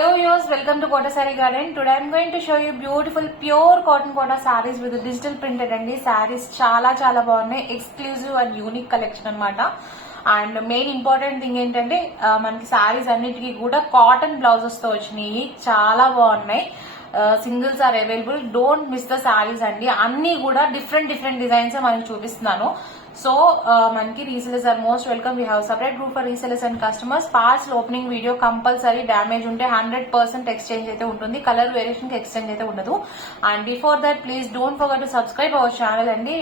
Hello viewers, welcome to Kota Saree Garden. Today I'm going to show you beautiful pure cotton Kota sarees with digital printed and sarees చాలా బాగున్నాయి. Exclusive and unique collection అన్నమాట. And main important thing ఏంటంటే మనకి సారీస్ అన్నిటికీ కూడా cotton blouses తో వచ్చినాయి. చాలా బాగున్నాయి. Singles are available. Don't miss the saris అండి. అన్ని కూడా డిఫరెంట్ డిజైన్స్ మనకి చూపిస్తున్నాను. సో మనకి resellers are most welcome. We have separate group for resellers and customers. Parcel opening video compulsory. Damage ఉంటే 100% ఎక్స్చేంజ్ అయితే ఉంటుంది. కలర్ వేరియేషన్ కి ఎక్స్చేంజ్ అయితే ఉండదు. And before that please don't forget to subscribe our channel అండి.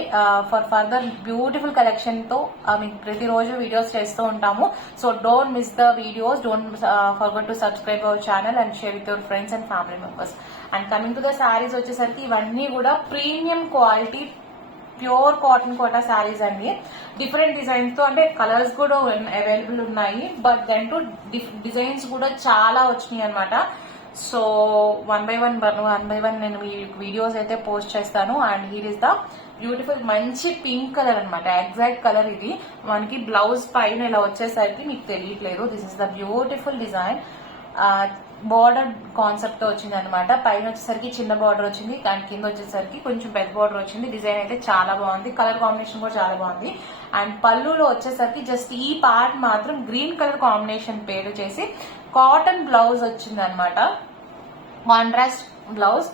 For further beautiful collection తో మీకు ప్రతిరోజు వీడియోస్ చేస్తూ ఉంటాము. So don't miss the videos. Don't forget to subscribe our channel and share with your friends and family members. And coming to the sarees వచ్చేసరికి ఇవన్నీ కూడా premium quality pure cotton Kota sarees అండి. Different designs తో, అంటే కలర్స్ కూడా available ఉన్నాయి. But then two designs కూడా చాలా వచ్చినాయి అనమాట. సో వన్ బై వన్ నేను వీడియోస్ అయితే పోస్ట్ చేస్తాను. And here is the beautiful మంచి పింక్ కలర్ అనమాట. ఎగ్జాక్ట్ కలర్ ఇది. మనకి బ్లౌజ్ పైన ఇలా వచ్చేసరికి మీకు తెలియట్లేదు. This is the beautiful design. Border concept తో వచ్చింది అనమాట. పైన వచ్చేసరికి చిన్న బార్డర్ వచ్చింది, దాని కింద వచ్చేసరికి కొంచెం పెద్ద బార్డర్ వచ్చింది. డిజైన్ అయితే చాలా బాగుంది. కలర్ కాంబినేషన్ కూడా చాలా బాగుంది. అండ్ పళ్ళులో వచ్చేసరికి జస్ట్ ఈ పార్ట్ మాత్రం గ్రీన్ కలర్ కాంబినేషన్ పేరు చేసి కాటన్ బ్లౌజ్ వచ్చింది అనమాట. Contrast blouse.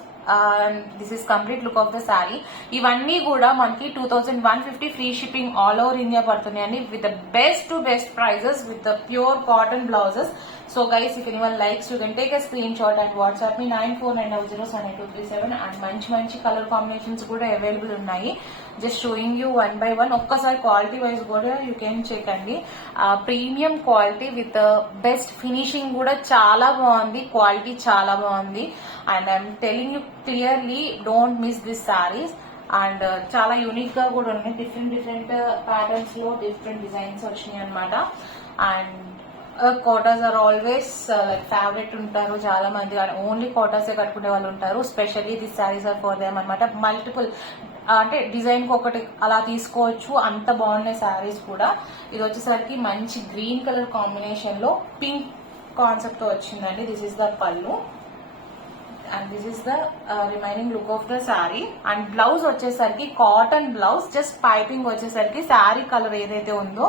This is complete look of the saree. ఇవన్నీ కూడా మనకి 2150 free shipping all over India పడుతున్నాయండి. With the best prices with the pure cotton blouses. So guys, if anyone likes, you can take a screenshot and WhatsApp me 9490078237. and మంచి colour combinations కూడా available ఉన్నాయి. Just showing you one by one. ఒక్కసారి quality wise కూడా you can check అండి. Premium quality with best finishing కూడా చాలా బాగుంది. Quality చాలా బాగుంది. And I'm telling you clearly, don't miss this saris. And చాలా యూనిక్ గా కూడా ఉన్నాయి. డిఫరెంట్ ప్యాటర్న్స్ లో డిఫరెంట్ డిజైన్స్ వచ్చినాయి అనమాట. And Kotas are always like favourite ఉంటారు చాలా మంది. ఓన్లీ కోటాసే కట్టుకునే వాళ్ళు ఉంటారు. Specially this saris are for them అనమాట. మల్టిపుల్ అంటే డిజైన్ కి ఒకటి అలా తీసుకోవచ్చు. అంత బాగున్నాయి సారీస్ కూడా. ఇది వచ్చేసరికి మంచి గ్రీన్ కలర్ కాంబినేషన్ లో పింక్ కాన్సెప్ట్ తో వచ్చిందండి. దిస్ ఇస్ ద పళ్ళు and this is the remaining look of the sari. And blouse వచ్చేసరికి కాటన్ బ్లౌజ్. జస్ట్ పైపింగ్ వచ్చేసరికి శారీ కలర్ ఏదైతే ఉందో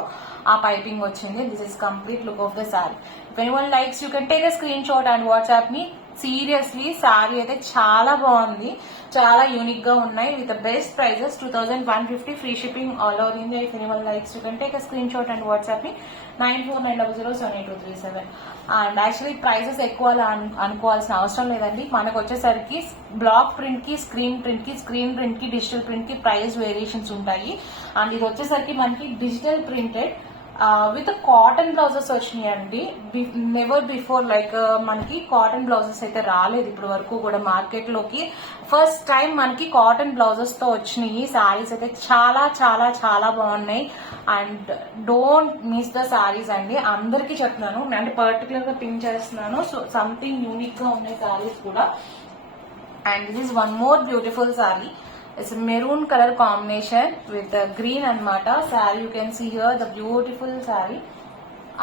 ఆ పైపింగ్ వచ్చింది. This is complete look of the sari. If anyone likes, you can take a screen shot and WhatsApp me. Seriously sari అయితే చాలా బాగుంది. చాలా యూనిక్ గా ఉన్నాయి. With the best prices 2150 free shipping all over India. If anyone likes, you can take a screen shot and WhatsApp me 9490078237. And actually prices ఎక్కువ అనుకోవాల్సిన అవసరం లేదండి. మనకు వచ్చేసరికి బ్లాక్ ప్రింట్ కి స్క్రీన్ ప్రింట్ కి డిజిటల్ ప్రింట్ కి ప్రైస్ వేరియేషన్స్ ఉంటాయి. అండ్ ఇది వచ్చేసరికి మనకి digital printed with cotton blouses వచ్చినాయండి. నెవర్ బిఫోర్ లైక్ మనకి కాటన్ బ్లౌజెస్ అయితే రాలేదు ఇప్పటి వరకు కూడా మార్కెట్ లోకి. ఫస్ట్ టైం మనకి కాటన్ బ్లౌజెస్ తో వచ్చినాయి. సారీస్ అయితే చాలా బాగున్నాయి. And don't miss the saris అండి. అందరికీ చెప్తున్నాను, అంటే పర్టికులర్ గా పింక్ చేస్తున్నాను. సో సంథింగ్ యూనిక్ గా ఉన్నాయి సారీస్ కూడా. And this is one more beautiful sorry. It's a maroon color combination with the green anamata. Saree you can see here the beautiful saree.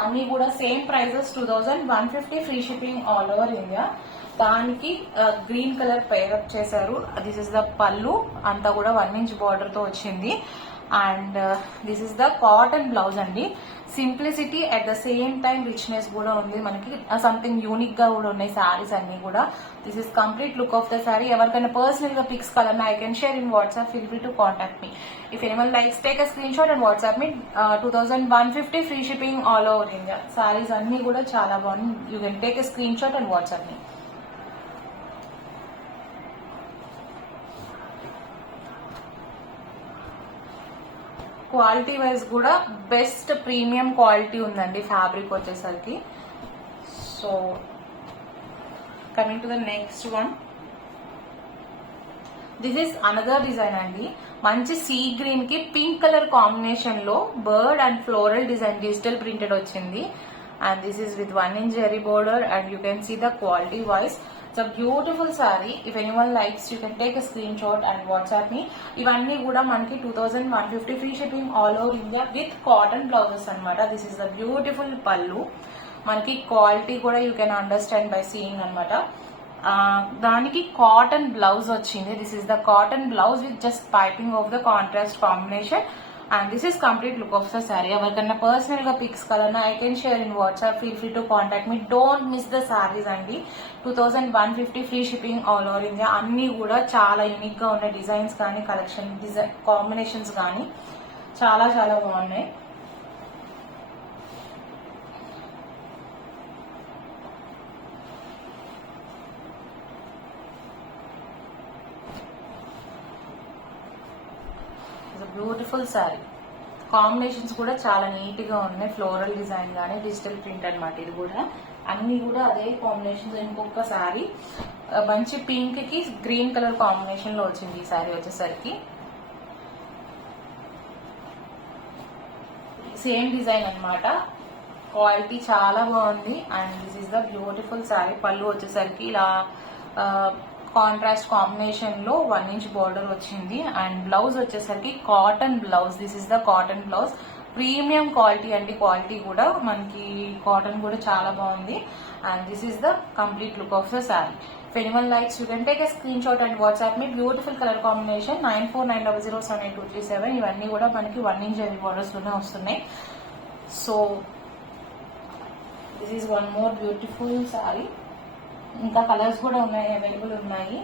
Anni kuda same prices 2150 free shipping all over India. దానికి green colour pair up చేశారు. This is the pallu. అంతా కూడా 1 inch border తో వచ్చింది. And this is the cotton blouse అండి. Simplicity at the same time richness కూడా ఉంది. మనకి సంథింగ్ యూనిక్ గా కూడా ఉన్నాయి సారీస్ అన్ని కూడా. This is complete look of the sorry. ఎవరికైనా పర్సనల్ గా పిక్స్ కావాలన్నా I can share in WhatsApp. Feel free to contact me. If anyone likes, take a screen shot and WhatsApp me 2150 free shipping all over India. Saris అన్ని కూడా చాలా బాగున్నాయి. You can take a screen shot and WhatsApp me. Quality wise కూడా best premium quality ఉందండి fabric వచ్చేసరికి. So coming to the next one. This is another design అండి. మంచి sea green కి పింక్ కలర్ కాంబినేషన్ లో bird and floral design digital printed వచ్చింది. And this is with 1 inch zari border. And you can see the quality wise. It's a beautiful saree. If anyone likes, you can take a screenshot and WhatsApp me. ఇవన్నీ కూడా మనకి 2150 free shipping all over India with cotton blouses అన్నమాట. This is the beautiful pallu. మనకి quality కూడా you can understand by seeing అనమాట. దానికి cotton blouse వచ్చింది. This is the cotton blouse with just piping of the contrast combination and this is complete look of the sari. ఎవరికన్నా personal గా pics కావాలన్నా I can share in WhatsApp. Feel free to contact me. Don't miss the saris అండి. 2150 free shipping all over India. అన్ని కూడా చాలా unique గా ఉన్నాయి. Designs కానీ కలెక్షన్ డిజైన్ కాంబినేషన్స్ కానీ చాలా చాలా బాగున్నాయి. బ్యూటిఫుల్ శారీ. కాంబినేషన్స్ కూడా చాలా నీట్ గా ఉన్నాయి. ఫ్లోరల్ డిజైన్ గానీ డిజిటల్ ప్రింట్ అనమాట. ఇది కూడా అన్ని కూడా అదే కాంబినేషన్. ఇంకొక శారీ మంచి పింక్ కి గ్రీన్ కలర్ కాంబినేషన్ లో వచ్చింది ఈ శారీ వచ్చేసరికి. సేమ్ డిజైన్ అనమాట. క్వాలిటీ చాలా బాగుంది and this is the beautiful sari. పళ్ళు వచ్చేసరికి ఇలా కాంట్రాస్ట్ కాంబినేషన్ లో 1 ఇంచ్ బార్డర్ వచ్చింది అండ్ బ్లౌజ్ వచ్చేసరికి cotton blouse. This is the cotton blouse. Premium quality అండి. క్వాలిటీ కూడా మనకి కాటన్ కూడా చాలా బాగుంది and this is the complete look of the sari. If anyone likes, you can take a screenshot and WhatsApp me. Beautiful color combination 9490078237. ఇవన్నీ కూడా మనకి 1 inch borders లోనే వస్తున్నాయి. So this is one more beautiful sari. ఇంకా colours కూడా ఉన్నాయి, available ఉన్నాయి.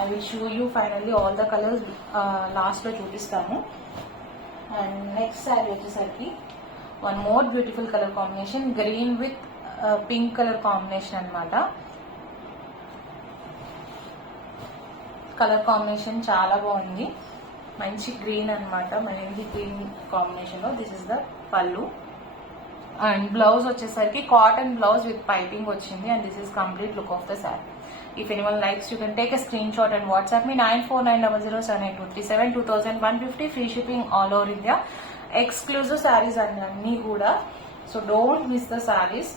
I will show you finally all the colours last లో చూపిస్తాము. అండ్ నెక్స్ట్ శారీ వచ్చేసరికి one more beautiful colour combination. Green with pink colour combination అనమాట. కలర్ కాంబినేషన్ చాలా బాగుంది. మంచి గ్రీన్ అనమాట. మెహందీ గ్రీన్ కాంబినేషన్ లో. దిస్ ఇస్ ద పళ్ళు అండ్ బ్లౌజ్ వచ్చేసరికి కాటన్ బ్లౌజ్ విత్ పైపింగ్ వచ్చింది and this is complete look of the sari. If anyone likes, you can take a screenshot and WhatsApp me 9490078237. 2150 free shipping all over India. Exclusive sarees అన్ని కూడా. So don't miss the sarees.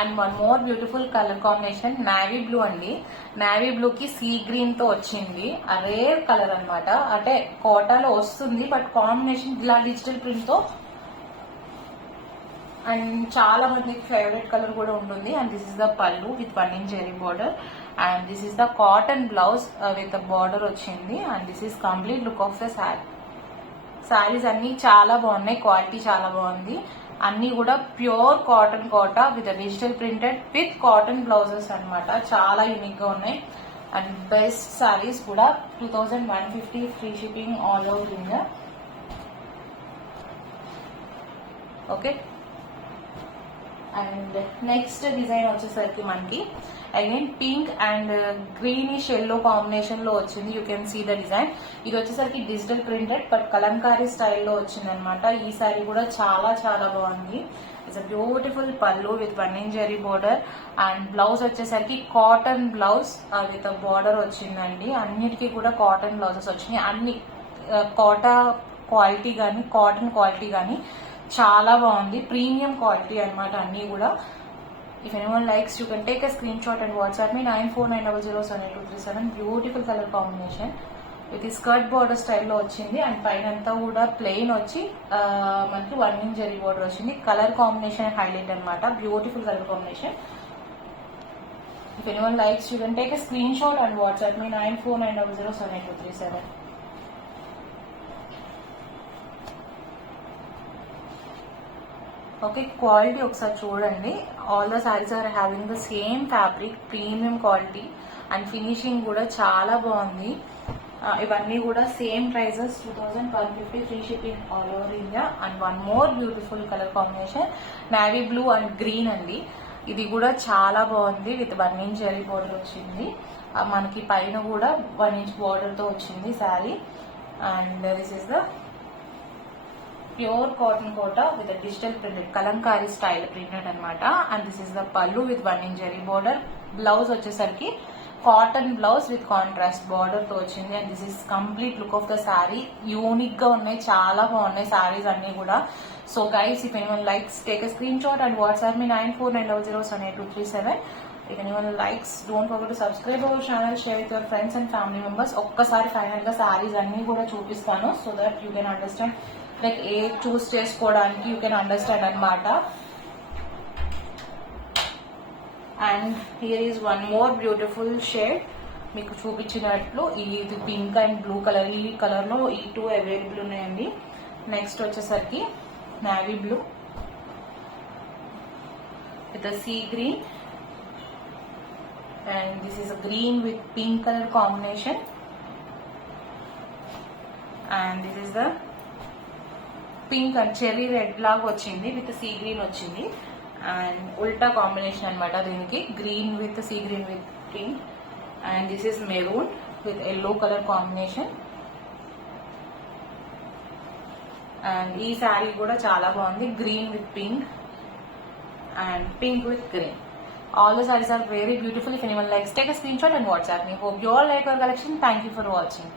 And one more beautiful colour combination navy blue అండి. Navy blue కి sea green తో వచ్చింది. Rare colour అనమాట. అంటే కోటాలో వస్తుంది బట్ కాంబినేషన్ ఇలా డిజిటల్ ప్రింట్ తో అండ్ చాలా మందికి ఫేవరెట్ కలర్ కూడా ఉంటుంది. And this is the pallu with 1 inch zari border and this is the cotton blouse with border వచ్చింది and this is complete look of the saree. Sarees అన్ని చాలా బాగున్నాయి. క్వాలిటీ చాలా బాగుంది. అన్ని కూడా pure cotton Kota with digital printed with cotton blouses అనమాట. చాలా యూనిక్ గా ఉన్నాయి అండ్ బెస్ట్ సారీస్ కూడా. 2150 free shipping all over India. Okay and next design వచ్చేసరికి మనకి again pink and greenish yellow combination లో వచ్చింది. You can see the design. ఇది వచ్చేసరికి డిజిటల్ ప్రింటెడ్ బట్ కలంకారీ స్టైల్లో వచ్చింది అనమాట. ఈ సారీ కూడా చాలా చాలా బాగుంది. ఇట్స్ అ బ్యూటిఫుల్ పళ్ళు with 1 inch zari border and blouse వచ్చేసరికి కాటన్ బ్లౌజ్ విత్ బార్డర్ వచ్చిందండి. అన్నిటికీ కూడా కాటన్ బ్లౌజెస్ వచ్చినాయి. అన్ని కోటా క్వాలిటీ కానీ కాటన్ క్వాలిటీ కానీ చాలా బాగుంది. ప్రీమియం క్వాలిటీ అనమాట అన్ని కూడా. If anyone likes, you can take a screenshot and WhatsApp me 9490078237. Beautiful colour combination with skirt border స్టైల్లో వచ్చింది అండ్ పైన అంతా కూడా ప్లెయిన్ వచ్చి మనకి 1 ఇంచ్ జరీ బార్డర్ వచ్చింది. కలర్ కాంబినేషన్ హైలైట్ అనమాట. Beautiful colour combination. If anyone likes, you can take a screenshot and WhatsApp me 9490078237. Okay quality ఒకసారి చూడండి. All the saris are having the same fabric, premium quality and finishing కూడా చాలా బాగుంది. ఇవన్నీ కూడా same prices 2150 free shipping all over India. And one more beautiful colour combination navy blue and green అండి. ఇది కూడా చాలా బాగుంది విత్ 1 ఇంచ్ జరీ బార్డర్ వచ్చింది. మనకి పైన కూడా 1 ఇంచ్ బార్డర్ తో వచ్చింది saree and this is the pure cotton Kota with digital printed Kalamkari style printed అనమాట. And this is the pallu with 1 inch zari border. Blouse వచ్చేసరికి cotton blouse with contrast border తో వచ్చింది and this is complete look of the saree. Unique గా ఉన్నాయి, చాలా బాగున్నాయి శారీస్ అన్ని కూడా. So guys, if anyone likes, take a screen shot and WhatsApp me 9490078237. If anyone likes, don't forget to subscribe our channel, share with your friends and family members. ఒక్కసారి final గా సారీస్ అన్ని కూడా చూపిస్తాను so that you can understand, like a choose చేసుకోవడానికి you can understand అనమాట. And here is one more beautiful shade. మీకు చూపించినట్లు ఇది పింక్ అండ్ బ్లూ కలర్, ఈ కలర్ లో ఈ టూ అవైలబుల్ ఉన్నాయండి. నెక్స్ట్ వచ్చేసరికి navy blue with sea green, and this is a green with pink color combination, and this is the pink and cherry red లాగా వచ్చింది with sea green వచ్చింది, and ulta combination అన్నమాట దీనికి, green with sea green with pink, and this is maroon with yellow color combination. and ఈ sorry కూడా చాలా బాగుంది, green with pink and pink with green. All the sarees are very beautiful. If anyone likes, take a screenshot and WhatsApp me. Hope you all like our collection. Thank you for watching.